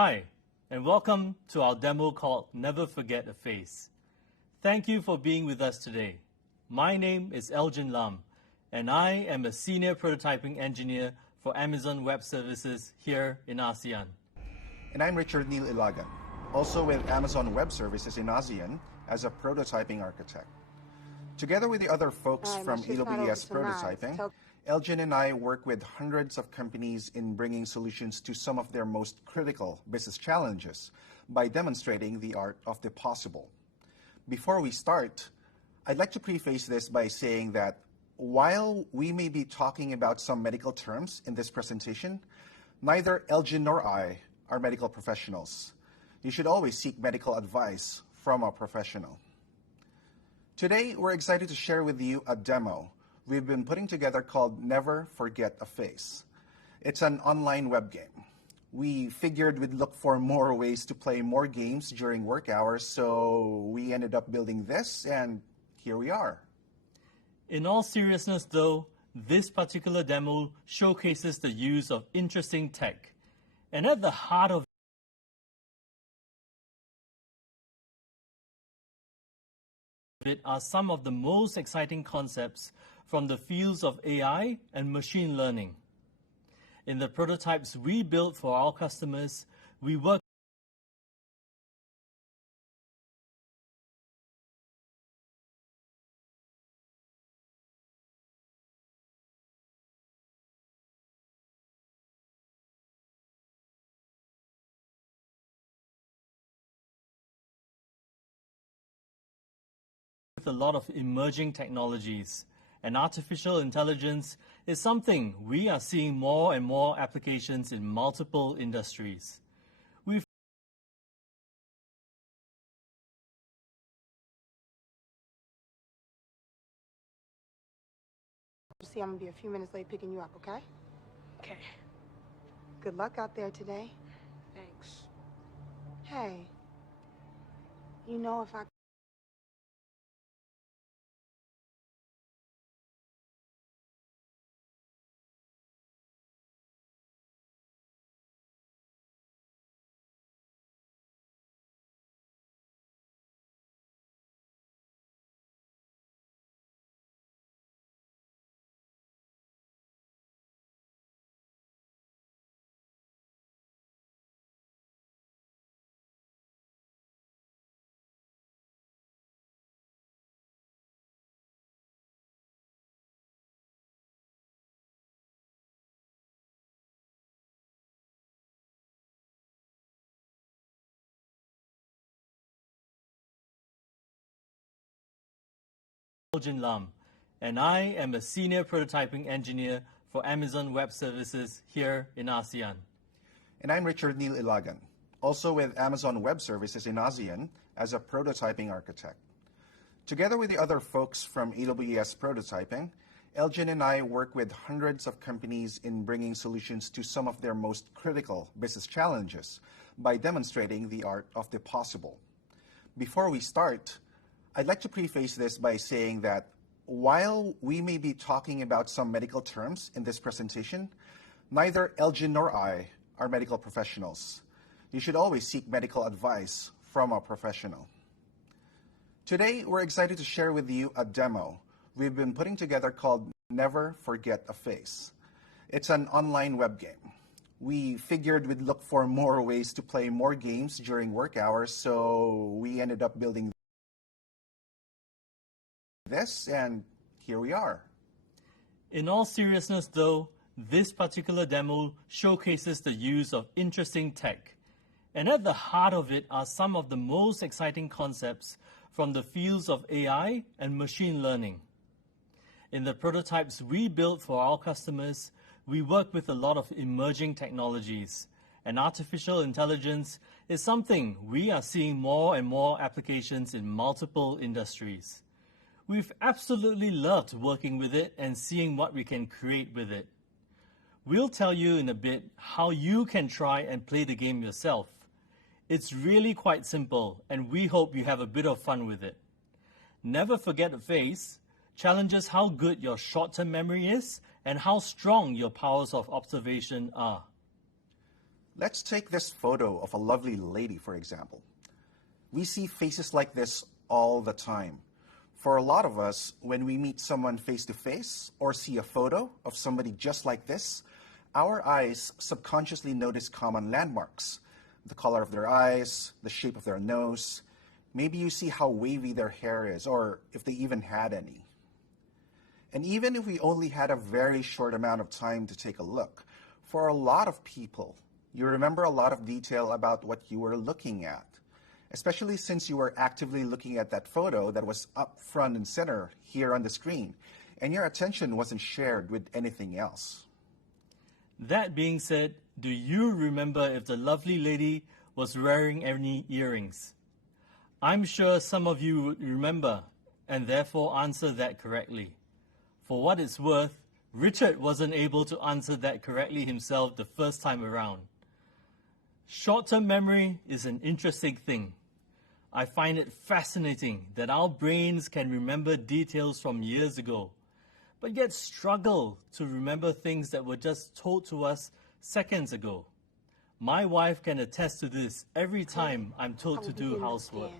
Hi, and welcome to our demo called Never Forget a Face. Thank you for being with us today. My name is Elgin Lam, and I am a Senior Prototyping Engineer for Amazon Web Services here in ASEAN. And I'm Richard Neil Ilagan, also with Amazon Web Services in ASEAN as a Prototyping Architect. Together with the other folks from AWS Prototyping, Elgin and I work with hundreds of companies in bringing solutions to some of their most critical business challenges by demonstrating the art of the possible. Before we start, I'd like to preface this by saying that while we may be talking about some medical terms in this presentation, neither Elgin nor I are medical professionals. You should always seek medical advice from a professional. Today, we're excited to share with you a demo we've been putting together called Never Forget a Face. It's an online web game. We figured we'd look for more ways to play more games during work hours, so we ended up building this, and here we are. In all seriousness though, this particular demo showcases the use of interesting tech. And at the heart of it are some of the most exciting concepts from the fields of AI and machine learning. In the prototypes we built for our customers, we work with a lot of emerging technologies, and artificial intelligence is something we are seeing more and more applications in multiple industries. See, I'm gonna be a few minutes late picking you up, okay? Okay. Good luck out there today. Thanks. Hey, you know if I... Elgin Lam, and I am a Senior Prototyping Engineer for Amazon Web Services here in ASEAN. And I'm Richard Neil Ilagan, also with Amazon Web Services in ASEAN as a Prototyping Architect. Together with the other folks from AWS Prototyping, Elgin and I work with hundreds of companies in bringing solutions to some of their most critical business challenges by demonstrating the art of the possible. Before we start, I'd like to preface this by saying that while we may be talking about some medical terms in this presentation, neither Elgin nor I are medical professionals. You should always seek medical advice from a professional. Today, we're excited to share with you a demo we've been putting together called Never Forget a Face. It's an online web game. We figured we'd look for more ways to play more games during work hours, so we ended up building this, and here we are. In all seriousness though, this particular demo showcases the use of interesting tech. And at the heart of it are some of the most exciting concepts from the fields of AI and machine learning. In the prototypes we built for our customers, we work with a lot of emerging technologies, and artificial intelligence is something we are seeing more and more applications in multiple industries. We've absolutely loved working with it and seeing what we can create with it. We'll tell you in a bit how you can try and play the game yourself. It's really quite simple, and we hope you have a bit of fun with it. Never Forget a Face challenges how good your short-term memory is and how strong your powers of observation are. Let's take this photo of a lovely lady, for example. We see faces like this all the time. For a lot of us, when we meet someone face to face or see a photo of somebody just like this, our eyes subconsciously notice common landmarks. The color of their eyes, the shape of their nose. Maybe you see how wavy their hair is, or if they even had any. And even if we only had a very short amount of time to take a look, for a lot of people, you remember a lot of detail about what you were looking at, especially since you were actively looking at that photo that was up front and center here on the screen, and your attention wasn't shared with anything else. That being said, do you remember if the lovely lady was wearing any earrings? I'm sure some of you would remember and therefore answer that correctly. For what it's worth, Richard wasn't able to answer that correctly himself the first time around. Short-term memory is an interesting thing. I find it fascinating that our brains can remember details from years ago, but yet struggle to remember things that were just told to us seconds ago. My wife can attest to this every time I'm told to do housework.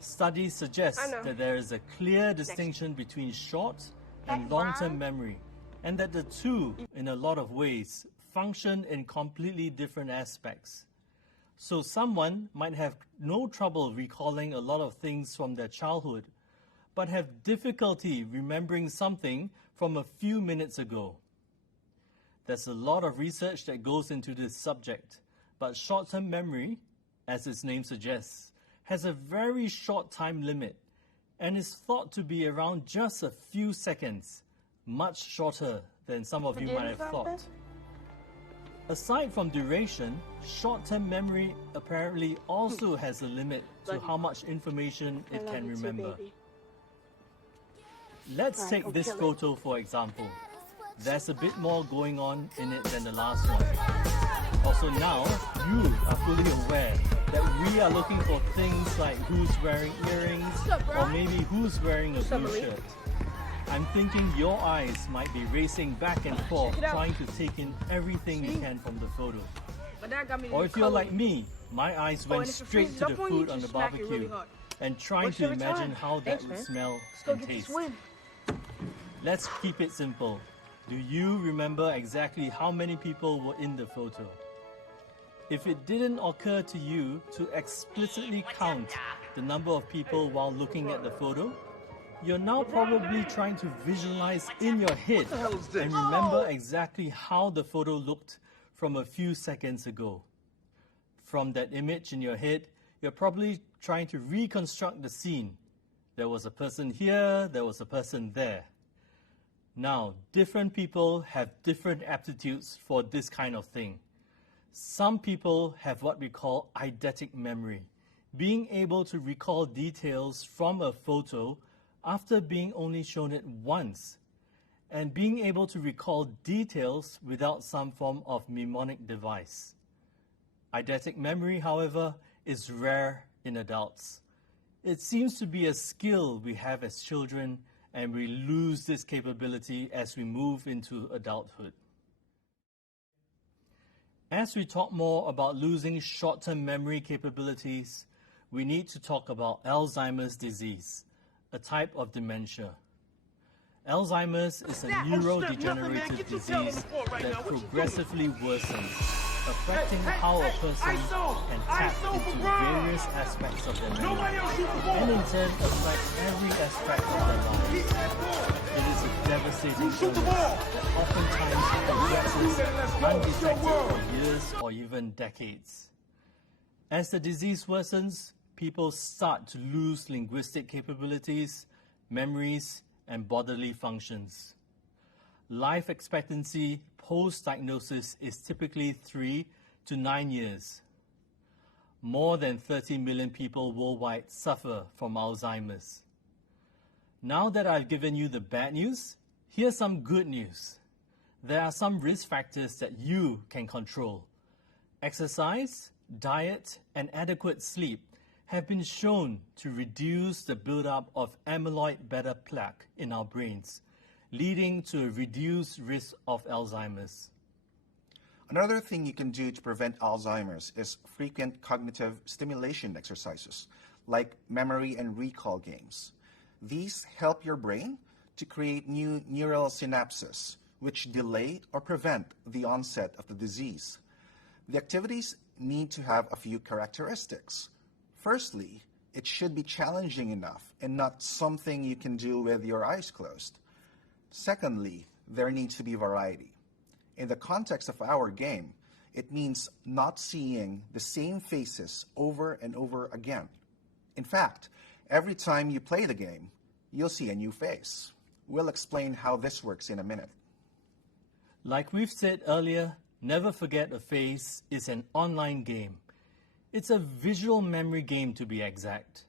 Studies suggest that there is a clear distinction between short and long-term memory, and that the two, in a lot of ways, function in completely different aspects. So someone might have no trouble recalling a lot of things from their childhood, but have difficulty remembering something from a few minutes ago. There's a lot of research that goes into this subject, but short-term memory, as its name suggests, has a very short time limit and is thought to be around just a few seconds, much shorter than some of you might have thought. Aside from duration, short-term memory apparently also has a limit to how much information it can remember. Let's take this photo for example. There's a bit more going on in it than the last one. Also now, you are fully aware that we are looking for things like who's wearing earrings or maybe who's wearing a blue shirt. I'm thinking your eyes might be racing back and forth trying to take in everything you can from the photo. Or if you're like me, my eyes went straight to the food on the barbecue and trying to imagine how that would smell and taste. Let's keep it simple. Do you remember exactly how many people were in the photo? If it didn't occur to you to explicitly count the number of people while looking at the photo, you're now probably trying to visualize in your head and remember exactly how the photo looked from a few seconds ago. From that image in your head, you're probably trying to reconstruct the scene. There was a person here, there was a person there. Now, different people have different aptitudes for this kind of thing. Some people have what we call eidetic memory, being able to recall details from a photo after being only shown it once, and being able to recall details without some form of mnemonic device. Eidetic memory, however, is rare in adults. It seems to be a skill we have as children, and we lose this capability as we move into adulthood. As we talk more about losing short-term memory capabilities, we need to talk about Alzheimer's disease, a type of dementia. Alzheimer's is a neurodegenerative disease that progressively worsens, affecting how a person can tap into various aspects of their memory, and in turn affects every aspect of their lives. It is a devastating illness that oftentimes progresses undetected for years or even decades. As the disease worsens, people start to lose linguistic capabilities, memories, and bodily functions. Life expectancy post-diagnosis is typically 3 to 9 years. More than 30 million people worldwide suffer from Alzheimer's. Now that I've given you the bad news, here's some good news. There are some risk factors that you can control. Exercise, diet, and adequate sleep have been shown to reduce the buildup of amyloid beta plaque in our brains, leading to a reduced risk of Alzheimer's. Another thing you can do to prevent Alzheimer's is frequent cognitive stimulation exercises, like memory and recall games. These help your brain to create new neural synapses, which delay or prevent the onset of the disease. The activities need to have a few characteristics. Firstly, it should be challenging enough and not something you can do with your eyes closed. Secondly, there needs to be variety. In the context of our game, it means not seeing the same faces over and over again. In fact, every time you play the game, you'll see a new face. We'll explain how this works in a minute. Like we've said earlier, Never Forget a Face is an online game. It's a visual memory game, to be exact.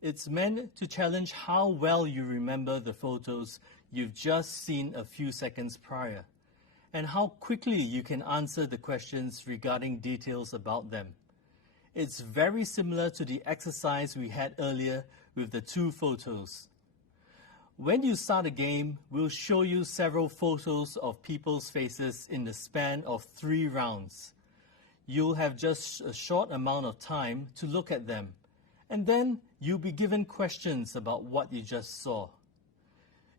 It's meant to challenge how well you remember the photos you've just seen a few seconds prior, and how quickly you can answer the questions regarding details about them. It's very similar to the exercise we had earlier with the 2 photos. When you start a game, we'll show you several photos of people's faces in the span of 3 rounds. You'll have just a short amount of time to look at them, and then you'll be given questions about what you just saw.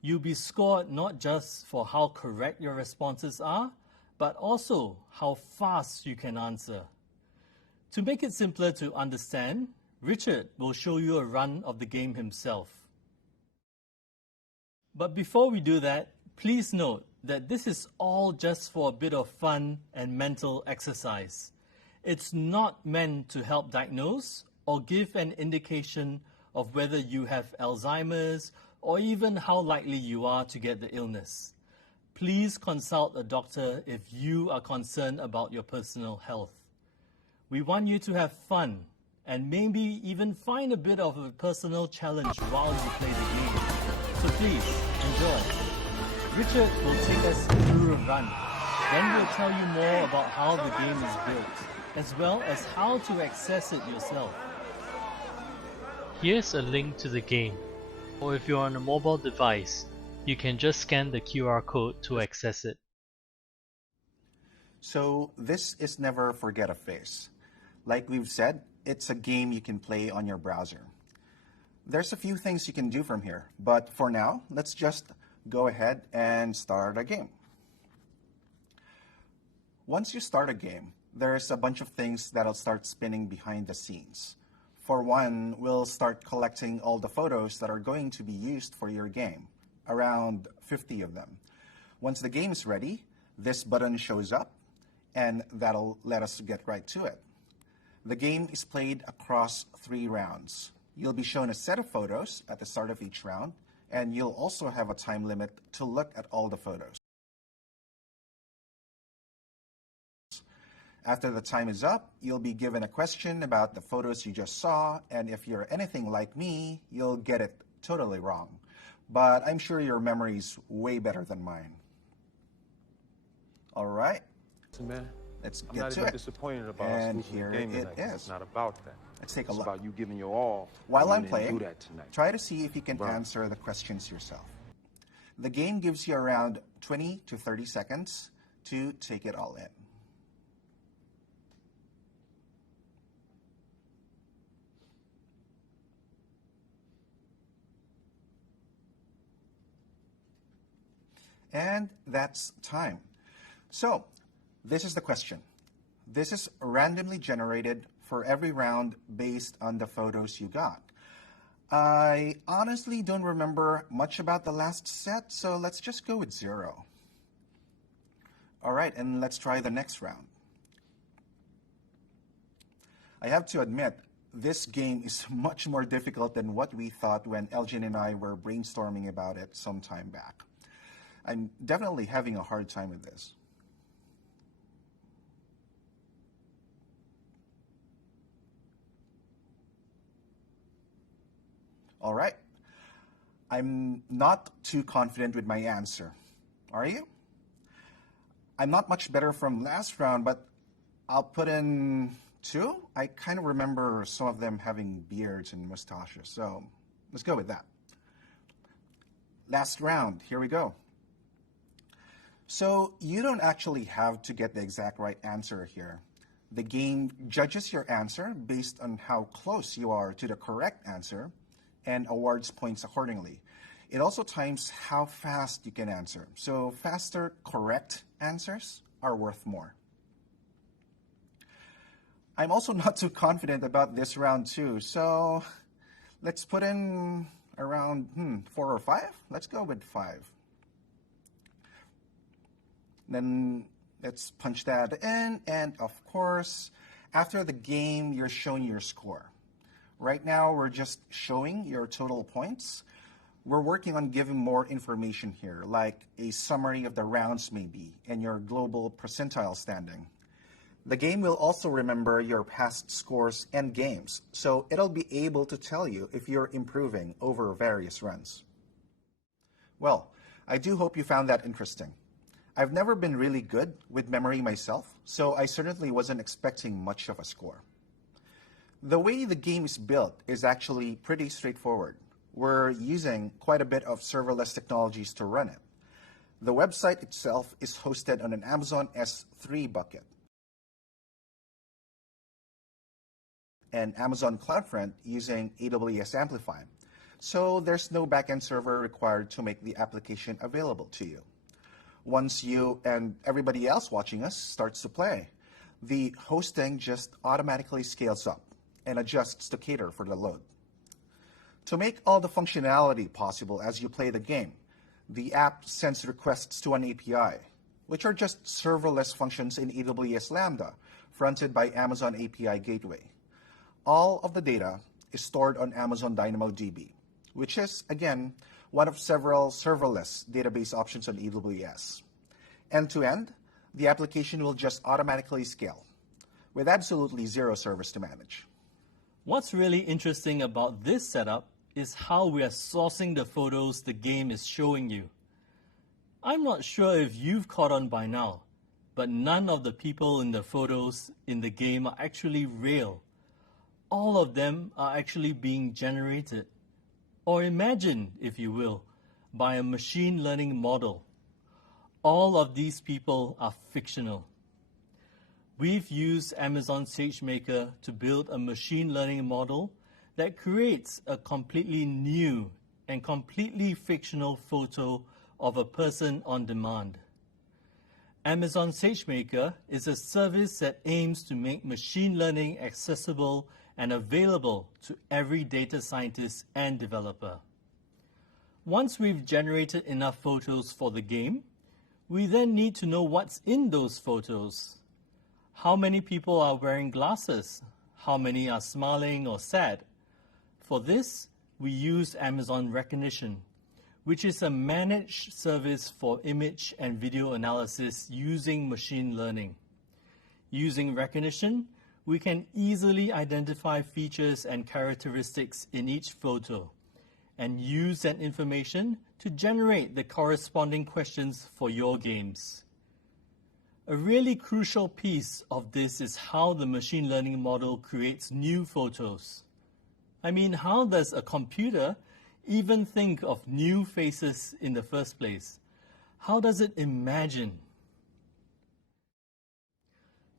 You'll be scored not just for how correct your responses are, but also how fast you can answer. To make it simpler to understand, Richard will show you a run of the game himself. But before we do that, please note that this is all just for a bit of fun and mental exercise. It's not meant to help diagnose or give an indication of whether you have Alzheimer's or even how likely you are to get the illness. Please consult a doctor if you are concerned about your personal health. We want you to have fun and maybe even find a bit of a personal challenge while you play the game. So please, enjoy. Richard will take us through a run. Then we'll tell you more about how the game is built, as well as how to access it yourself. Here's a link to the game, or if you're on a mobile device, you can just scan the QR code to access it. So this is Never Forget a Face. Like we've said, it's a game you can play on your browser. There's a few things you can do from here, but for now, let's just go ahead and start a game. Once you start a game, there's a bunch of things that'll start spinning behind the scenes. For one, we'll start collecting all the photos that are going to be used for your game, around 50 of them. Once the game is ready, this button shows up, and that'll let us get right to it. The game is played across 3 rounds. You'll be shown a set of photos at the start of each round, and you'll also have a time limit to look at all the photos. After the time is up, you'll be given a question about the photos you just saw, and if you're anything like me, you'll get it totally wrong. But I'm sure your memory's way better than mine. All right, Man, let's I'm get not to even it. disappointed about And us losing here the game it tonight, 'cause is. It's not about that. Let's take a It's look. about you giving your all. While You I'm didn't playing, do that tonight. try to see if you can Bro. answer the questions yourself. The game gives you around 20 to 30 seconds to take it all in. And that's time. So, this is the question. This is randomly generated for every round based on the photos you got. I honestly don't remember much about the last set, so let's just go with 0. All right, and let's try the next round. I have to admit, this game is much more difficult than what we thought when Elgin and I were brainstorming about it some time back. I'm definitely having a hard time with this. All right. I'm not too confident with my answer. Are you? I'm not much better from last round, but I'll put in 2. I kind of remember some of them having beards and mustaches, so let's go with that. Last round, here we go. So you don't actually have to get the exact right answer here. The game judges your answer based on how close you are to the correct answer and awards points accordingly. It also times how fast you can answer. So faster, correct answers are worth more. I'm also not too confident about this round too. So let's put in around 4 or 5. Let's go with 5. Then let's punch that in, and of course, after the game, you're showing your score. Right now, we're just showing your total points. We're working on giving more information here, like a summary of the rounds maybe, and your global percentile standing. The game will also remember your past scores and games, so it'll be able to tell you if you're improving over various runs. Well, I do hope you found that interesting. I've never been really good with memory myself, so I certainly wasn't expecting much of a score. The way the game is built is actually pretty straightforward. We're using quite a bit of serverless technologies to run it. The website itself is hosted on an Amazon S3 bucket and Amazon CloudFront using AWS Amplify. So there's no backend server required to make the application available to you. Once you and everybody else watching us starts to play, the hosting just automatically scales up and adjusts to cater for the load. To make all the functionality possible as you play the game, the app sends requests to an API, which are just serverless functions in AWS Lambda, fronted by Amazon API Gateway. All of the data is stored on Amazon DynamoDB, which is, again, one of several serverless database options on AWS. End-to-end, the application will just automatically scale, with absolutely zero service to manage. What's really interesting about this setup is how we are sourcing the photos the game is showing you. I'm not sure if you've caught on by now, but none of the people in the photos in the game are actually real. All of them are actually being generated, or imagined, if you will, by a machine learning model. All of these people are fictional. We've used Amazon SageMaker to build a machine learning model that creates a completely new and completely fictional photo of a person on demand. Amazon SageMaker is a service that aims to make machine learning accessible and available to every data scientist and developer. Once we've generated enough photos for the game, we then need to know what's in those photos. How many people are wearing glasses? How many are smiling or sad? For this, we use Amazon Rekognition, which is a managed service for image and video analysis using machine learning. Using Rekognition, we can easily identify features and characteristics in each photo and use that information to generate the corresponding questions for your games. A really crucial piece of this is how the machine learning model creates new photos. I mean, how does a computer even think of new faces in the first place? How does it imagine?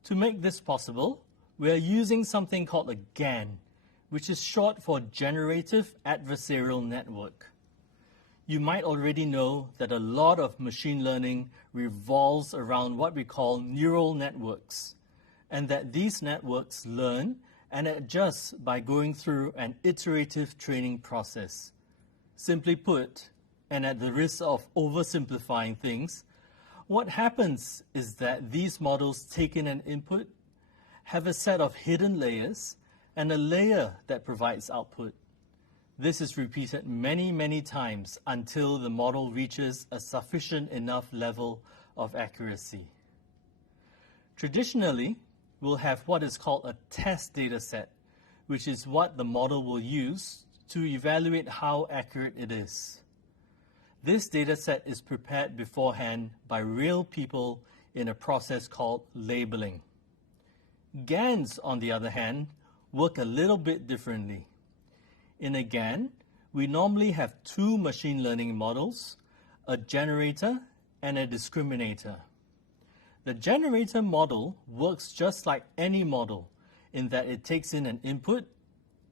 To make this possible, we are using something called a GAN, which is short for Generative Adversarial Network. You might already know that a lot of machine learning revolves around what we call neural networks, and that these networks learn and adjust by going through an iterative training process. Simply put, and at the risk of oversimplifying things, what happens is that these models take in an input, have a set of hidden layers, and a layer that provides output. This is repeated many, many times until the model reaches a sufficient enough level of accuracy. Traditionally, we'll have what is called a test data set, which is what the model will use to evaluate how accurate it is. This data set is prepared beforehand by real people in a process called labeling. GANs, on the other hand, work a little bit differently. In a GAN, we normally have two machine learning models, a generator and a discriminator. The generator model works just like any model in that it takes in an input,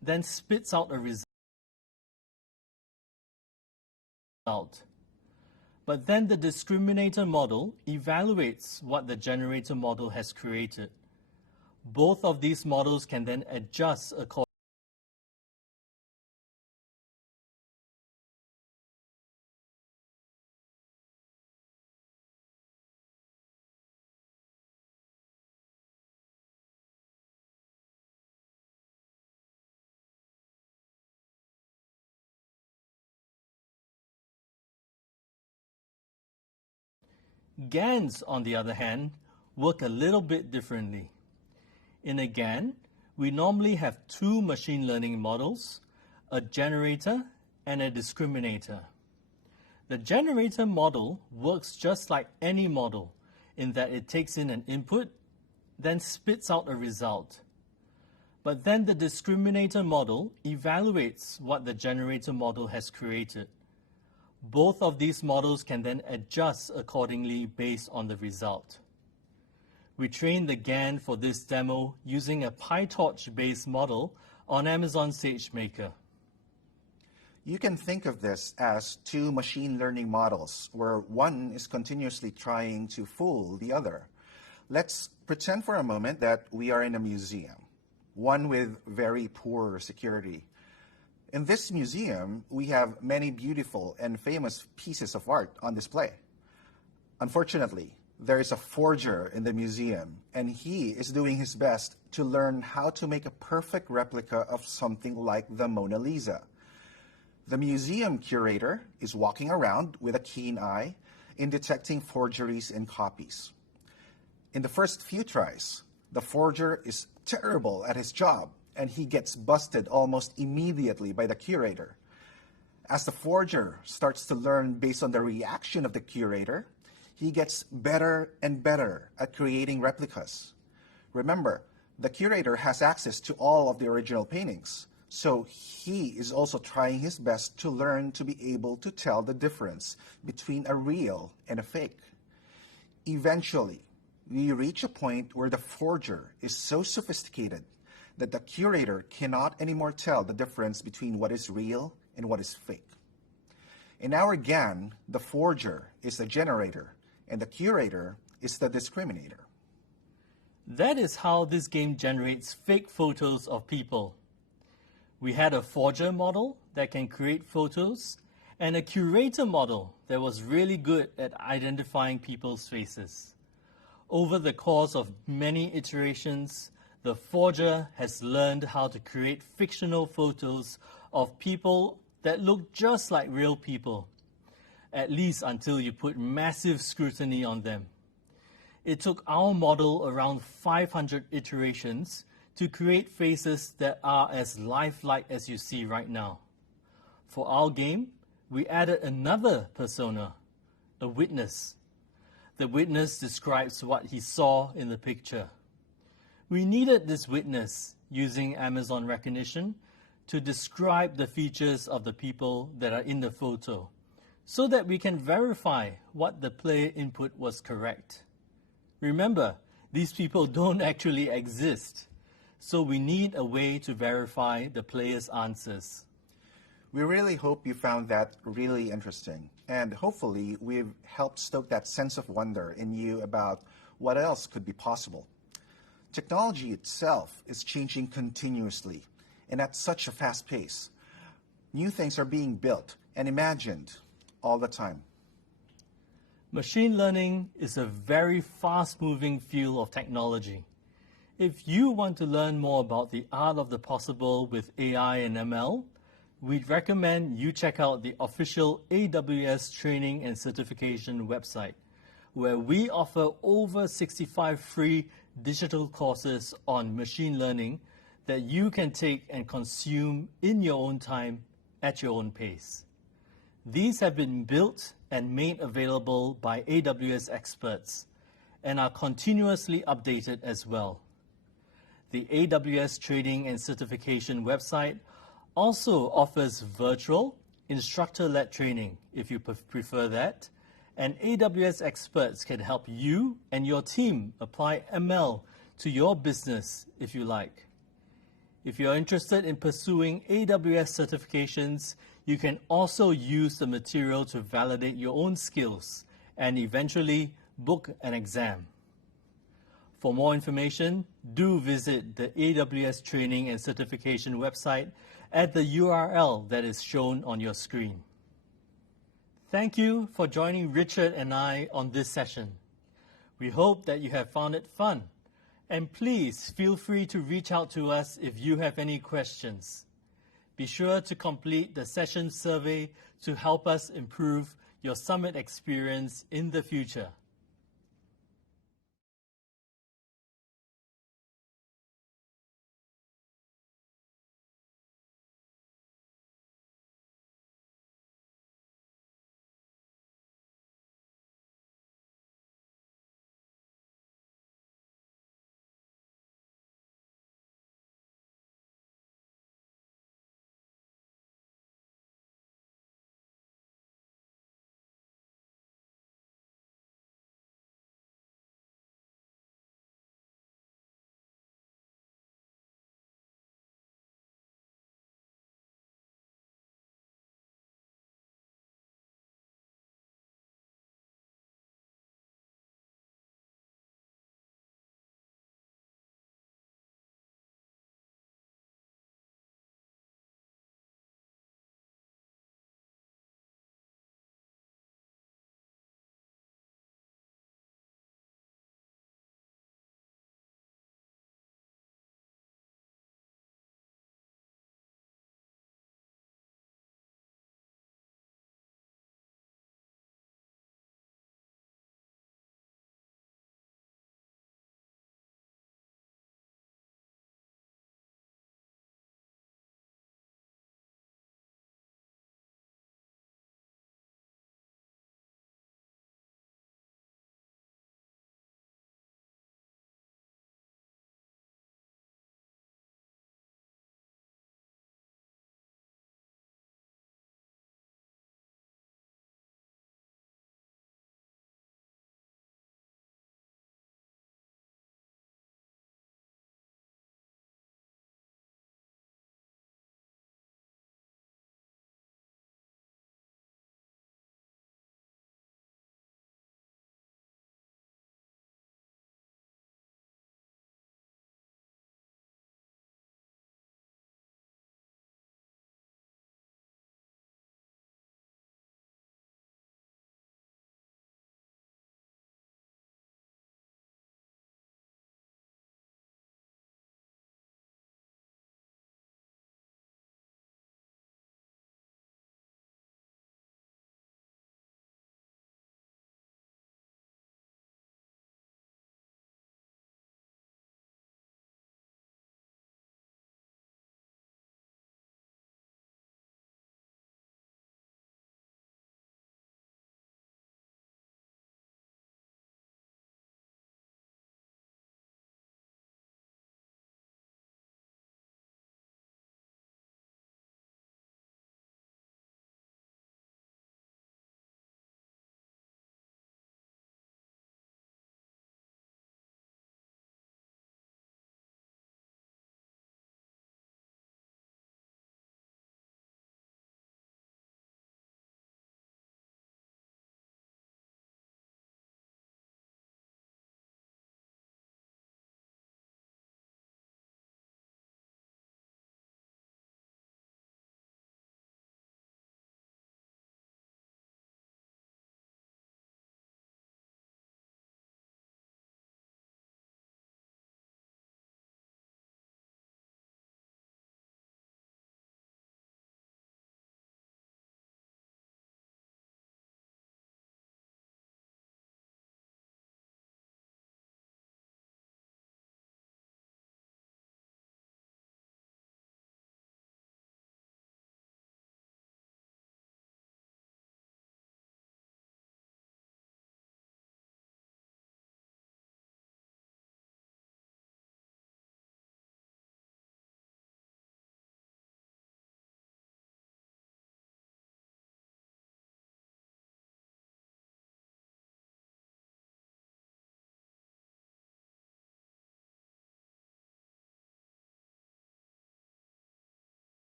then spits out a result. But then the discriminator model evaluates what the generator model has created. Both of these models can then adjust according GANs, on the other hand, work a little bit differently. In a GAN, we normally have two machine learning models, a generator and a discriminator. The generator model works just like any model in that it takes in an input, then spits out a result. But then the discriminator model evaluates what the generator model has created. Both of these models can then adjust accordingly based on the result. We trained the GAN for this demo using a PyTorch-based model on Amazon SageMaker. You can think of this as two machine learning models where one is continuously trying to fool the other. Let's pretend for a moment that we are in a museum, one with very poor security. In this museum, we have many beautiful and famous pieces of art on display. Unfortunately, there is a forger in the museum, and he is doing his best to learn how to make a perfect replica of something like the Mona Lisa. The museum curator is walking around with a keen eye in detecting forgeries and copies. In the first few tries, the forger is terrible at his job, and he gets busted almost immediately by the curator. As the forger starts to learn based on the reaction of the curator, he gets better and better at creating replicas. Remember, the curator has access to all of the original paintings, so he is also trying his best to learn to be able to tell the difference between a real and a fake. Eventually, we reach a point where the forger is so sophisticated that the curator cannot anymore tell the difference between what is real and what is fake. In our GAN, the forger is the generator, and the curator is the discriminator. That is how this game generates fake photos of people. We had a forger model that can create photos, and a curator model that was really good at identifying people's faces. Over the course of many iterations, the forger has learned how to create fictional photos of people that look just like real people, at least until you put massive scrutiny on them. It took our model around 500 iterations to create faces that are as lifelike as you see right now. For our game, we added another persona, a witness. The witness describes what he saw in the picture. We needed this witness, using Amazon Rekognition, to describe the features of the people that are in the photo, so that we can verify what the player input was correct. Remember, these people don't actually exist, so we need a way to verify the player's answers. We really hope you found that really interesting, and hopefully we've helped stoke that sense of wonder in you about what else could be possible. Technology itself is changing continuously and at such a fast pace. New things are being built and imagined all the time. Machine learning is a very fast-moving field of technology. If you want to learn more about the art of the possible with AI and ML, we'd recommend you check out the official AWS training and certification website, where we offer over 65 free digital courses on machine learning that you can take and consume in your own time at your own pace. These have been built and made available by AWS experts and are continuously updated as well. The AWS Training and Certification website also offers virtual, instructor-led training, if you prefer that, and AWS experts can help you and your team apply ML to your business if you like. If you're interested in pursuing AWS certifications, you can also use the material to validate your own skills and eventually book an exam. For more information, do visit the AWS Training and Certification website at the URL that is shown on your screen. Thank you for joining Richard and I on this session. We hope that you have found it fun. And please feel free to reach out to us if you have any questions. Be sure to complete the session survey to help us improve your summit experience in the future.